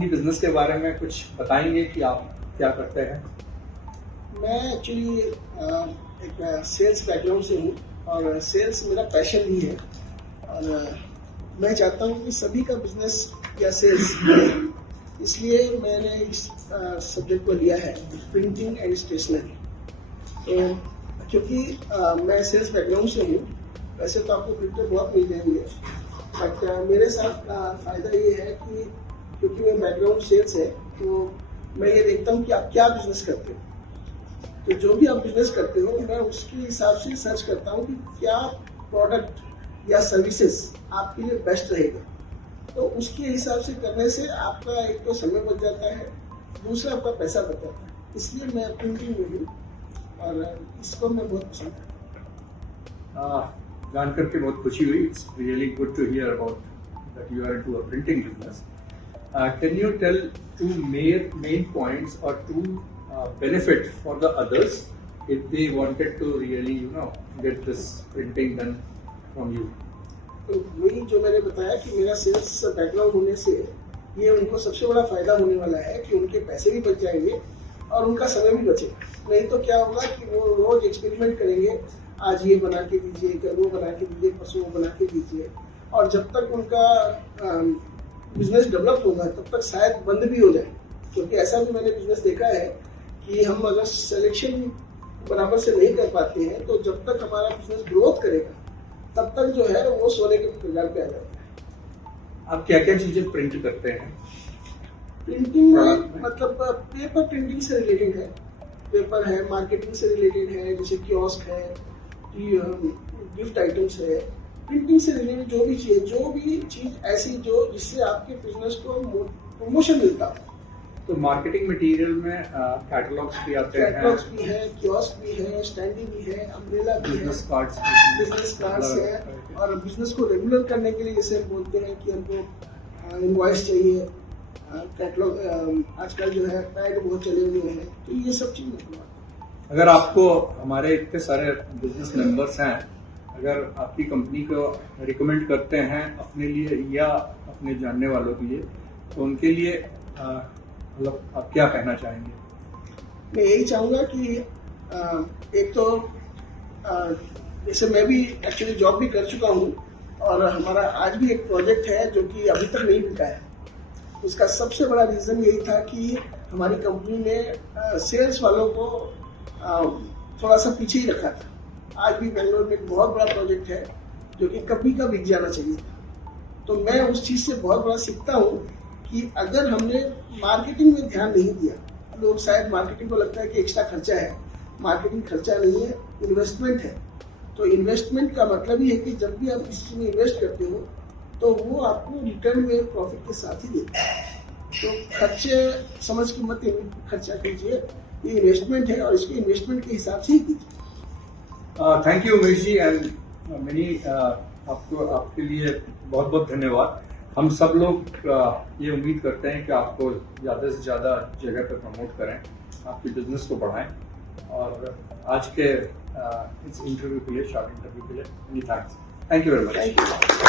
अपनी बिजनेस के बारे में कुछ बताएंगे कि आप क्या करते हैं? मैं एक्चुअली एक सेल्स बैकग्राउंड से हूँ और सेल्स मेरा पैशन भी है और मैं चाहता हूँ कि सभी का बिजनेस या सेल्स बढ़े, इसलिए मैंने इस सब्जेक्ट को लिया है, प्रिंटिंग एंड स्टेशनरी। तो क्योंकि मैं सेल्स बैकग्राउंड से हूँ, वैसे तो आपको प्रिंटर बहुत मिल जाएंगे, बट मेरे साथ फ़ायदा ये है कि क्योंकि मेरा बैकग्राउंड सेल्स है, तो मैं ये देखता हूँ कि आप क्या बिजनेस करते हो। तो जो भी आप बिजनेस करते हो, मैं उसके हिसाब से सर्च करता हूँ कि क्या प्रोडक्ट या सर्विसेज आपके लिए बेस्ट रहेगा। तो उसके हिसाब से करने से आपका एक तो समय बच जाता है, दूसरा आपका पैसा बच जाता है। इसलिए मैं प्रिंटिंग में हूँ और इसको मैं बहुत पसंद करता हूँ। जान करके बहुत खुशी हुई। It's really good to hear about that you are into a printing business. Can you tell two main points और two benefit for the others if they wanted to really get this printing done from you? तो वही जो मैंने बताया कि मेरा sales background होने से ये उनको सबसे बड़ा फायदा होने वाला है कि उनके पैसे भी बच जाएंगे और उनका समय भी बचेगा। नहीं तो क्या होगा कि वो रोज एक्सपेरिमेंट करेंगे, आज ये बना के दीजिए, कल वो बना के दीजिए, परसों वो बना के दीजिए, और जब तक उनका बिजनेस डेवलप होगा तब तक शायद बंद भी हो जाए। क्योंकि ऐसा भी मैंने बिजनेस देखा है कि हम अगर सिलेक्शन बराबर से नहीं कर पाते हैं तो जब तक हमारा बिजनेस ग्रोथ करेगा तब तक जो है वो सोने के कगार पे आ जाता है। आप क्या क्या चीजें प्रिंट करते हैं? प्रिंटिंग में मतलब पेपर प्रिंटिंग से रिलेटेड है, पेपर है, मार्केटिंग से रिलेटेड है, जैसे कियोस्क है, गिफ्ट आइटम्स है। प्रिंटिंग से रिलेटेड जो भी चीज ऐसी जो जिससे आपके बिजनेस को प्रमोशन मिलता है। तो मार्केटिंग मटेरियल में कैटलॉग्स भी आते हैं, कैटलॉग्स भी है, कियोस्क भी है, स्टैंडी भी है, अम्ब्रेला भी है, बिजनेस कार्ड्स है। और बिजनेस को रेगुलर करने के लिए जैसे हम बोलते हैं कि हमको इनवॉइस चाहिए, कैटलॉग आजकल जो है पैड बहुत चले हुए हैं, तो ये सब चीज़। अगर आपको हमारे इतने सारे बिजनेस मेंबर्स हैं, अगर आपकी कंपनी को रिकमेंड करते हैं अपने लिए या अपने जानने वालों के लिए, तो उनके लिए मतलब आप क्या कहना चाहेंगे? मैं यही चाहूँगा कि एक तो जैसे मैं भी एक्चुअली जॉब भी कर चुका हूँ और हमारा आज भी एक प्रोजेक्ट है जो कि अभी तक नहीं बिका है। उसका सबसे बड़ा रीज़न यही था कि हमारी कंपनी ने सेल्स वालों को थोड़ा सा पीछे ही रखा था। आज भी बेंगलोर में एक बहुत बड़ा प्रोजेक्ट है जो कि कभी का बिक जाना चाहिए था। तो मैं उस चीज़ से बहुत बड़ा सीखता हूँ कि अगर हमने मार्केटिंग में ध्यान नहीं दिया, लोग शायद मार्केटिंग को लगता है कि एक्स्ट्रा खर्चा है, मार्केटिंग खर्चा नहीं है, इन्वेस्टमेंट है। तो इन्वेस्टमेंट का मतलब ये है कि जब भी आप किसी चीज़ में इन्वेस्ट करते हो तो वो आपको रिटर्न में प्रॉफिट के साथ ही देता है। तो खर्चे समझ के मत खर्चा कीजिए, ये इन्वेस्टमेंट है और इसको इन्वेस्टमेंट के हिसाब से ही कीजिए। Thank you Umesh ji and many, आपको आपके लिए बहुत बहुत धन्यवाद। हम सब लोग ये उम्मीद करते हैं कि आपको ज़्यादा से ज़्यादा जगह पर प्रमोट करें, आपके बिजनेस को बढ़ाएं। और आज के इस इंटरव्यू के लिए, शॉर्ट इंटरव्यू के लिए, thanks. Thank you very much.